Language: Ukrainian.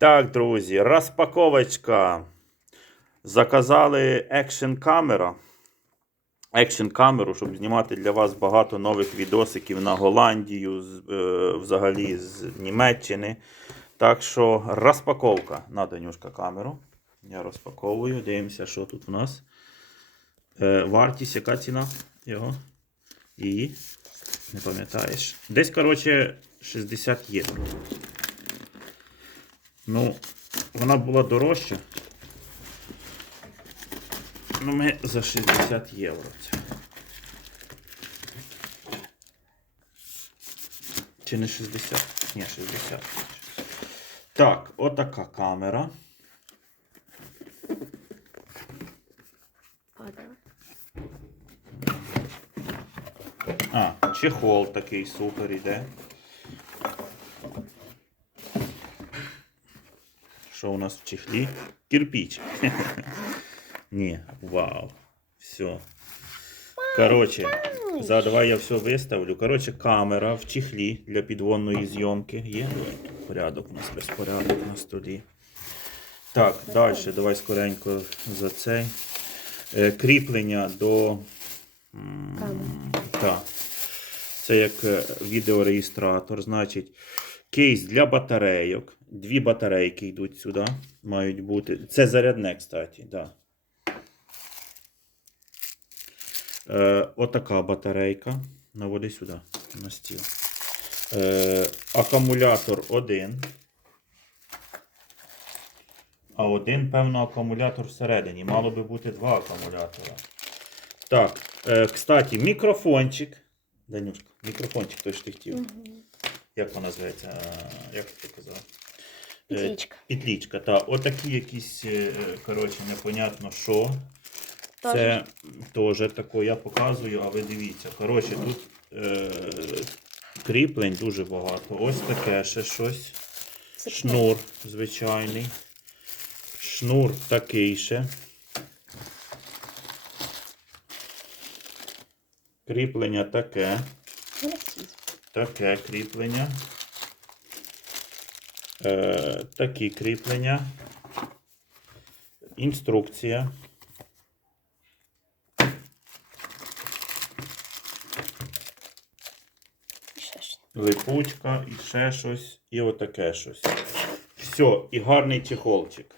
Так, друзі, розпаковочка. Заказали екшн камера. Екшн камеру, щоб знімати для вас багато нових відосиків на Голландію, е, взагалі з Німеччини. Так що розпаковка. На Данюшка камеру. Я розпаковую. Дивимося, що тут у нас. Е, вартість, яка ціна його? Її. Не пам'ятаєш. Десь, коротше, 60 євро. Ну, вона була дорожча. Ну, ми за 60 євро. Чи не 60? Ні, 60. Так, отака камера. А, чехол такий супер іде. Що у нас в чехлі? Кирпіч. Ні, вау. Все. Коротше, за два я все виставлю. Коротше, камера в чехлі для підвонної зйомки. Є порядок у нас безпорядок на столі. Так, далі, давай скоренько за цей. Е, кріплення до. м, Так. Це як е, відеореєстратор. Значить, кейс для батарейок. Дві батарейки йдуть сюди. Мають бути. Це зарядне, кстати, да. Е, отака батарейка. Наводи сюди на стіл. Е, акумулятор один. А один, певно, акумулятор всередині. Мало би бути два акумулятора. Так, е, кстати, мікрофончик. Данюшка, мікрофончик той, що ти хотів. Як вона називається? Як ти казав? Е, Петличка. Петлічка, так. Отакі якісь, е, е, коротше, непонятно що. Тоже. Це теж таке я показую, а ви дивіться. Коротше, тут е, кріплень дуже багато. Ось таке ще щось. Шнур звичайний. Шнур такий ще. Кріплення таке. Таке кріплення. Е, такі кріплення. Інструкція. Липучка і ще щось. І отаке щось. Все, і гарний чехолчик.